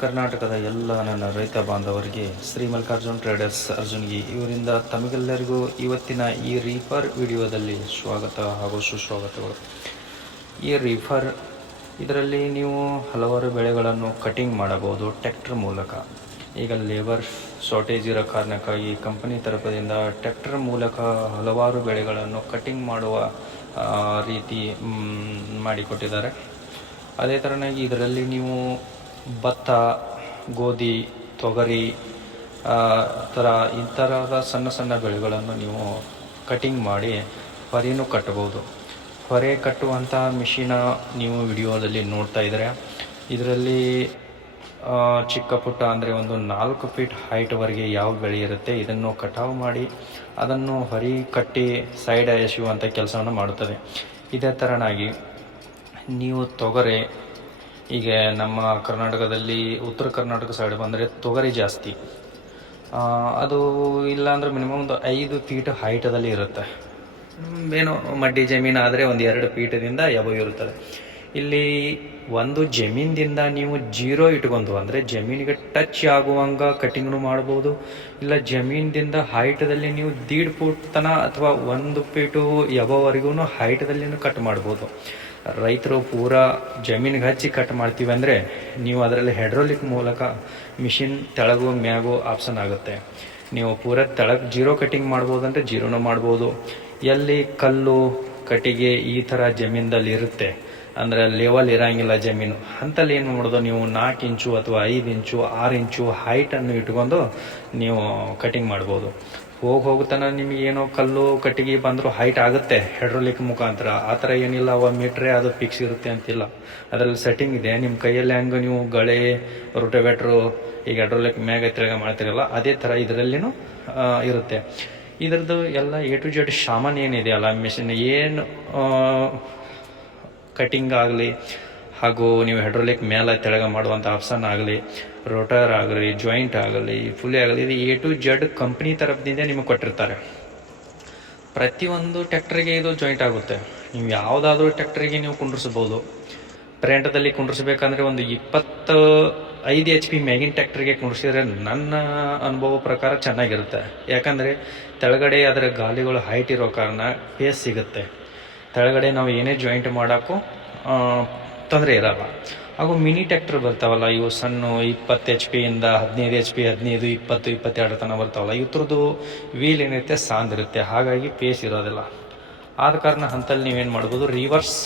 ಕರ್ನಾಟಕದ ಎಲ್ಲ ನನ್ನ ರೈತ ಬಾಂಧವರಿಗೆ, ಶ್ರೀ ಮಲ್ಲಿಕಾರ್ಜುನ್ ಟ್ರೇಡರ್ಸ್, ಅರ್ಜುನ್ಗಿ ಇವರಿಂದ ತಮಗೆಲ್ಲರಿಗೂ ಇವತ್ತಿನ ಈ ರೀಫರ್ ವಿಡಿಯೋದಲ್ಲಿ ಸ್ವಾಗತ ಹಾಗೂ ಸುಸ್ವಾಗತಗಳು. ಈ ರೀಫರ್, ಇದರಲ್ಲಿ ನೀವು ಹಲವಾರು ಬೆಳೆಗಳನ್ನು ಕಟಿಂಗ್ ಮಾಡಬಹುದು ಟ್ರ್ಯಾಕ್ಟರ್ ಮೂಲಕ. ಈಗ ಲೇಬರ್ ಶಾರ್ಟೇಜ್ ಇರೋ ಕಾರಣಕ್ಕಾಗಿ ಕಂಪನಿ ತರಪದಿಂದ ಟ್ರ್ಯಾಕ್ಟರ್ ಮೂಲಕ ಹಲವಾರು ಬೆಳೆಗಳನ್ನು ಕಟಿಂಗ್ ಮಾಡುವ ರೀತಿ ಮಾಡಿಕೊಟ್ಟಿದ್ದಾರೆ. ಅದೇ ಥರನಾಗಿ ಇದರಲ್ಲಿ ನೀವು ಭತ್ತ, ಗೋಧಿ, ತೊಗರಿ ಥರ ಈ ಸಣ್ಣ ಸಣ್ಣ ಬೆಳೆಗಳನ್ನು ನೀವು ಕಟಿಂಗ್ ಮಾಡಿ ಹೊರೆನೂ ಕಟ್ಟಬಹುದು. ಹೊರೆ ಕಟ್ಟುವಂಥ ಮಿಷಿನ ನೀವು ವಿಡಿಯೋದಲ್ಲಿ ನೋಡ್ತಾ ಇದ್ದರೆ ಇದರಲ್ಲಿ ಚಿಕ್ಕ ಪುಟ್ಟ ಅಂದರೆ ಒಂದು ನಾಲ್ಕು ಫೀಟ್ ಹೈಟ್ವರೆಗೆ ಯಾವ ಬೆಳೆ ಇರುತ್ತೆ ಇದನ್ನು ಕಟಾವು ಮಾಡಿ ಅದನ್ನು ಹೊರಿ ಕಟ್ಟಿ ಸೈಡ್ ಎಸೆಯುವಂಥ ಕೆಲಸವನ್ನು ಮಾಡುತ್ತದೆ. ಇದೇ ಥರನಾಗಿ ನೀವು ತೊಗರೆ ಈಗ ನಮ್ಮ ಕರ್ನಾಟಕದಲ್ಲಿ ಉತ್ತರ ಕರ್ನಾಟಕ ಸೈಡ್ ಬಂದರೆ ತೊಗರಿ ಜಾಸ್ತಿ. ಅದು ಇಲ್ಲಾಂದ್ರೆ ಮಿನಿಮಮ್ ಒಂದು ಐದು ಫೀಟ್ ಹೈಟದಲ್ಲಿ ಇರುತ್ತೆ. ಏನು ಮಡ್ಡಿ ಜಮೀನು ಆದರೆ ಒಂದು ಎರಡು ಫೀಟದಿಂದ ಯಾವ ಇರುತ್ತದೆ. ಇಲ್ಲಿ ಒಂದು ಜಮೀನಿಂದ ನೀವು ಜೀರೋ ಇಟ್ಕೊಂಡು ಅಂದರೆ ಜಮೀನಿಗೆ ಟಚ್ ಆಗುವಂಗ ಕಟಿಂಗ್ನು ಮಾಡ್ಬೋದು. ಇಲ್ಲ ಜಮೀನಿಂದ ಹೈಟದಲ್ಲಿ ನೀವು ದೀಡ್ ಫೂಟ್ ತನ ಅಥವಾ ಒಂದು ಫೀಟು ಯಾವವರೆಗೂ ಹೈಟದಲ್ಲಿ ಕಟ್ ಮಾಡ್ಬೋದು. ರೈತರು ಪೂರಾ ಜಮೀನಿಗೆ ಹಚ್ಚಿ ಕಟ್ ಮಾಡ್ತೀವಿ ಅಂದರೆ ನೀವು ಅದರಲ್ಲಿ ಹೆಡ್ರೋಲಿಕ್ ಮೂಲಕ ಮಿಷಿನ್ ತೆಳಗು ಮ್ಯಾಗು ಆಪ್ಷನ್ ಆಗುತ್ತೆ. ನೀವು ಪೂರ ತೆಳಗ್ ಜೀರೋ ಕಟ್ಟಿಂಗ್ ಮಾಡ್ಬೋದು ಅಂದರೆ ಜೀರೋನು ಮಾಡ್ಬೋದು. ಎಲ್ಲಿ ಕಲ್ಲು, ಕಟ್ಟಿಗೆ ಈ ಥರ ಜಮೀನ್ದಲ್ಲಿ ಇರುತ್ತೆ, ಅಂದರೆ ಲೆವೆಲ್ ಇರಂಗಿಲ್ಲ ಜಮೀನು, ಅಂತಲ್ಲಿ ಏನು ಮಾಡೋದು ನೀವು ನಾಲ್ಕು ಇಂಚು ಅಥವಾ ಐದು ಇಂಚು, ಆರು ಇಂಚು ಹೈಟನ್ನು ಇಟ್ಕೊಂಡು ನೀವು ಕಟ್ಟಿಂಗ್ ಮಾಡ್ಬೋದು. ಹೋಗಿ ಹೋಗುತ್ತಾನ ನಿಮಗೆ ಏನೋ ಕಲ್ಲು ಕಟ್ಟಿಗೆ ಬಂದರೂ ಹೈಟ್ ಆಗುತ್ತೆ ಹೆಡ್ರೋಲಿಕ್ ಮುಖಾಂತರ. ಆ ಥರ ಏನಿಲ್ಲ, ಅವ ಮೀಟ್ರೆ ಅದು ಫಿಕ್ಸ್ ಇರುತ್ತೆ ಅಂತಿಲ್ಲ. ಅದರಲ್ಲಿ ಸೆಟ್ಟಿಂಗ್ ಇದೆ. ನಿಮ್ಮ ಕೈಯಲ್ಲಿ ಹೆಂಗೆ ನೀವು ಗಳೆ ರೋಟೋವೇಟ್ರು ಈಗ ಹೆಡ್ರೋಲಿಕ್ ಮ್ಯಾಗ ತಿರ್ಗ ಮಾಡ್ತಿರಲ್ಲ, ಅದೇ ಥರ ಇದರಲ್ಲಿನೂ ಇರುತ್ತೆ. ಇದ್ರದ್ದು ಎಲ್ಲ ಎ ಟು ಜೆಡ್ ಸಾಮಾನು ಏನಿದೆಯಲ್ಲ ಮೆಷಿನ್ ಏನು ಕಟಿಂಗ್ ಆಗಲಿ ಹಾಗೂ ನೀವು ಹೆಡ್ರೋಲಿಕ್ ಮೇಲೆ ತೆಳಗ ಮಾಡುವಂಥ ಆಪ್ಷನ್ ಆಗಲಿ ರೋಟರ್ ಆಗಲಿ ಜಾಯಿಂಟ್ ಆಗಲಿ ಫುಲಿ ಆಗಲಿ, ಇದು ಎ ಟು ಜಡ್ ಕಂಪ್ನಿ ತರಫದಿಂದ ನಿಮಗೆ ಕೊಟ್ಟಿರ್ತಾರೆ. ಪ್ರತಿಯೊಂದು ಟ್ಯಾಕ್ಟ್ರಿಗೆ ಇದು ಜಾಯಿಂಟ್ ಆಗುತ್ತೆ. ನೀವು ಯಾವುದಾದ್ರೂ ಟ್ಯಾಕ್ಟ್ರಿಗೆ ನೀವು ಕುಂಡ್ರಿಸ್ಬೋದು ಪ್ರೇಂಟದಲ್ಲಿ ಕುಂಡ್ರಿಸ್ಬೇಕಂದ್ರೆ ಒಂದು ಇಪ್ಪತ್ತು ಐದು ಎಚ್ ಪಿ ಮ್ಯಾಗಿನ ಟ್ಯಾಕ್ಟ್ರಿಗೆ ಕುಂಡ್ರಿಸಿದ್ರೆ ನನ್ನ ಅನುಭವ ಪ್ರಕಾರ ಚೆನ್ನಾಗಿರುತ್ತೆ. ಯಾಕಂದರೆ ತೆಳಗಡೆ ಅದರ ಗಾಲಿಗಳು ಹೈಟ್ ಇರೋ ಕಾರಣ ಪೇಸ್ ಸಿಗುತ್ತೆ. ತೆಳಗಡೆ ನಾವು ಏನೇ ಜಾಯಿಂಟ್ ಮಾಡೋಕ್ಕೂ ತೊಂದರೆ ಇರಲ್ಲ. ಹಾಗೂ ಮಿನಿ ಟ್ಯಾಕ್ಟರ್ ಬರ್ತಾವಲ್ಲ, ಇವು ಸಣ್ಣ, ಇಪ್ಪತ್ತು ಎಚ್ ಪಿಯಿಂದ ಹದಿನೈದು ಎಚ್ ಪಿ ಹದಿನೈದು, ಇಪ್ಪತ್ತು, ಇಪ್ಪತ್ತೆರಡು ತನಕ ಬರ್ತಾವಲ್ಲ ಇವ್ರದ್ದು ವೀಲ್ ಏನಿರುತ್ತೆ ಸಾಂದ್ ಇರುತ್ತೆ ಹಾಗಾಗಿ ಪೇಸ್ ಇರೋದಿಲ್ಲ. ಆದ ಕಾರಣ ಅಂತಲ್ಲಿ ನೀವೇನು ಮಾಡ್ಬೋದು ರಿವರ್ಸ್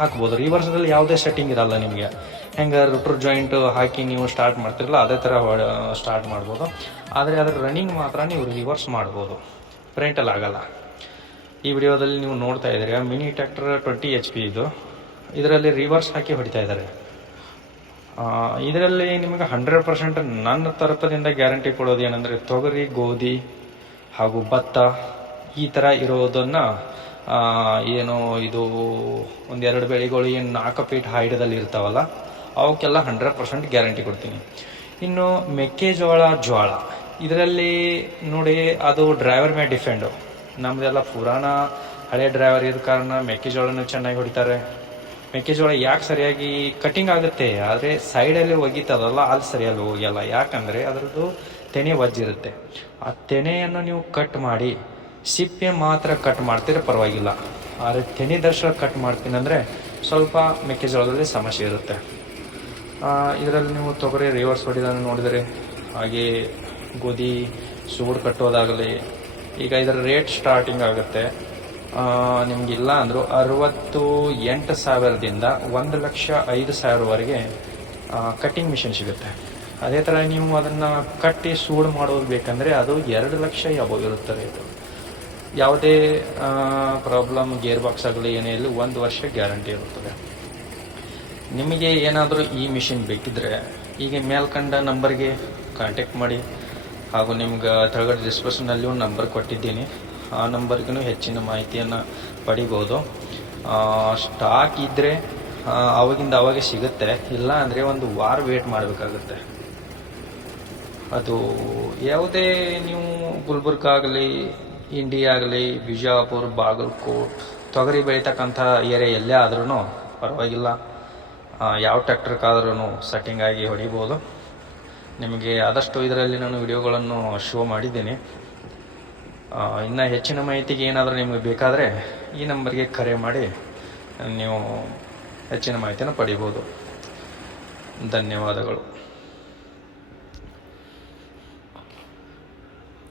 ಹಾಕ್ಬೋದು. ರಿವರ್ಸಲ್ಲಿ ಯಾವುದೇ ಸೆಟ್ಟಿಂಗ್ ಇರಲ್ಲ ನಿಮಗೆ. ಹೆಂಗೆ ರುಟ್ರ್ ಜಾಯಿಂಟ್ ಹಾಕಿ ನೀವು ಸ್ಟಾರ್ಟ್ ಮಾಡ್ತಿರಲ್ಲ, ಅದೇ ಥರ ಸ್ಟಾರ್ಟ್ ಮಾಡ್ಬೋದು. ಆದರೆ ಅದರ ರನ್ನಿಂಗ್ ಮಾತ್ರ ನೀವು ರಿವರ್ಸ್ ಮಾಡ್ಬೋದು. ಫ್ರಂಟಲ್ಲಿ ಆಗಲ್ಲ. ಈ ವಿಡಿಯೋದಲ್ಲಿ ನೀವು ನೋಡ್ತಾ ಇದ್ದೀರಿ, mini tractor twenty H P ಇದು. ಇದರಲ್ಲಿ ರಿವರ್ಸ್ ಹಾಕಿ ಹೊಡಿತಾ ಇದ್ದಾರೆ. ಇದರಲ್ಲಿ ನಿಮಗೆ ಹಂಡ್ರೆಡ್ ಪರ್ಸೆಂಟ್ ನನ್ನ ತರಪದಿಂದ ಗ್ಯಾರಂಟಿ ಕೊಡೋದು ಏನಂದರೆ ತೊಗರಿ, ಗೋಧಿ ಹಾಗೂ ಭತ್ತ ಈ ಥರ ಇರೋದನ್ನು ಏನು ಇದು ಒಂದೆರಡು ಬೆಳೆಗಳು ಏನು ನಾಲ್ಕು ಫೀಟ್ ಹೈಡದಲ್ಲಿ ಇರ್ತಾವಲ್ಲ, ಅವಕ್ಕೆಲ್ಲ ಹಂಡ್ರೆಡ್ ಪರ್ಸೆಂಟ್ ಗ್ಯಾರಂಟಿ ಕೊಡ್ತೀನಿ. ಇನ್ನು ಮೆಕ್ಕೆಜೋಳ ಜೋಳ ಇದರಲ್ಲಿ ನೋಡಿ ಅದು ಡ್ರೈವರ್ ಮೇಲೆ ಡಿಫೆಂಡು ನಮ್ಮದೆಲ್ಲ ಪುರಾಣ ಹಳೆ ಡ್ರೈವರ್ ಇದ್ದ ಕಾರಣ ಮೆಕ್ಕೆಜೋಳನ ಚೆನ್ನಾಗಿ ಹೊಡಿತಾರೆ. ಮೆಕ್ಕೆಜೋಳ ಯಾಕೆ ಸರಿಯಾಗಿ ಕಟಿಂಗ್ ಆಗುತ್ತೆ? ಆದರೆ ಸೈಡಲ್ಲಿ ಒಗಿತದಲ್ಲ ಅಲ್ಲಿ ಸರಿಯಲ್ಲಿ ಹೋಗಿಲ್ಲ. ಯಾಕಂದರೆ ಅದರದ್ದು ತೆನೆ ವಜ್ಜಿರುತ್ತೆ. ಆ ತೆನೆಯನ್ನು ನೀವು ಕಟ್ ಮಾಡಿ, ಸಿಪ್ಪೆ ಮಾತ್ರ ಕಟ್ ಮಾಡ್ತೀರ ಪರವಾಗಿಲ್ಲ. ಆದರೆ ತೆನೆ ದರ್ಶನ ಕಟ್ ಮಾಡ್ತೀನಿ ಅಂದರೆ ಸ್ವಲ್ಪ ಮೆಕ್ಕೆಜೋಳದಲ್ಲಿ ಸಮಸ್ಯೆ ಇರುತ್ತೆ. ಇದರಲ್ಲಿ ನೀವು ತೊಗರಿ ರಿವರ್ಸ್ ಹೊಡಿದನ್ನು ನೋಡಿದರೆ, ಹಾಗೆ ಗೋಧಿ ಸೂಡು ಕಟ್ಟೋದಾಗಲಿ ಈಗ ಇದರ ರೇಟ್ ಸ್ಟಾರ್ಟಿಂಗ್ ಆಗುತ್ತೆ. ನಿಮಗಿಲ್ಲ ಅಂದರೂ ಅರವತ್ತು ಎಂಟು ಸಾವಿರದಿಂದ ಒಂದು ಲಕ್ಷ ಐದು ಸಾವಿರವರೆಗೆ ಕಟ್ಟಿಂಗ್ ಮಿಷಿನ್ ಸಿಗುತ್ತೆ. ಅದೇ ಥರ ನೀವು ಅದನ್ನು ಕಟ್ಟಿ ಸೂಡು ಮಾಡೋದು ಬೇಕಂದರೆ ಅದು ಎರಡು ಲಕ್ಷ ಯಾವ ಇರುತ್ತದೆ ಇದು. ಯಾವುದೇ ಪ್ರಾಬ್ಲಮ್ ಗೇರ್ ಬಾಕ್ಸ್ ಆಗಲಿ, ಏನೇ ಇರಲಿ, ಒಂದು ವರ್ಷ ಗ್ಯಾರಂಟಿ ಇರುತ್ತದೆ. ನಿಮಗೆ ಏನಾದರೂ ಈ ಮಿಷಿನ್ ಬೇಕಿದ್ರೆ, ಈಗ ಮೇಲ್ಕಂಡ ನಂಬರ್ಗೆ ಕಾಂಟ್ಯಾಕ್ಟ್ ಮಾಡಿ. ಹಾಗೂ ನಿಮ್ಗೆ ತಳಗಡೆ ಒಂದು ನಂಬರ್ ಕೊಟ್ಟಿದ್ದೀನಿ. ಆ ನಂಬರ್ಗೂ ಹೆಚ್ಚಿನ ಮಾಹಿತಿಯನ್ನು ಪಡಿಬೋದು. ಸ್ಟಾಕ್ ಇದ್ದರೆ ಅವಾಗಿಂದ ಅವಾಗ ಸಿಗುತ್ತೆ. ಇಲ್ಲ ಅಂದರೆ ಒಂದು ವಾರ ವೇಟ್ ಮಾಡಬೇಕಾಗುತ್ತೆ. ಅದು ಯಾವುದೇ ನೀವು ಗುಲ್ಬರ್ಗ ಆಗಲಿ ಇಂಡಿಯಾ ಆಗಲಿ, ಬಿಜಾಪುರ್, ಬಾಗಲ್ಕೋಟ್, ತೊಗರಿ ಬೆಳೀತಕ್ಕಂಥ ಏರಿಯಾ ಎಲ್ಲೇ ಆದ್ರೂ ಪರವಾಗಿಲ್ಲ. ಯಾವ ಟ್ಯಾಕ್ಟರ್ಗಾದ್ರೂ ಸೆಟ್ಟಿಂಗ್ ಆಗಿ ಹೊಡಿಬೋದು. ನಿಮಗೆ ಆದಷ್ಟು ಇದರಲ್ಲಿ ನಾನು ವಿಡಿಯೋಗಳನ್ನು ಶೋ ಮಾಡಿದ್ದೀನಿ. ಇನ್ನು ಹೆಚ್ಚಿನ ಮಾಹಿತಿಗೆ ಏನಾದರೂ ನಿಮಗೆ ಬೇಕಾದರೆ ಈ ನಂಬರ್ಗೆ ಕರೆ ಮಾಡಿ ನೀವು ಹೆಚ್ಚಿನ ಮಾಹಿತಿಯನ್ನು ಪಡಿಬೋದು. ಧನ್ಯವಾದಗಳು.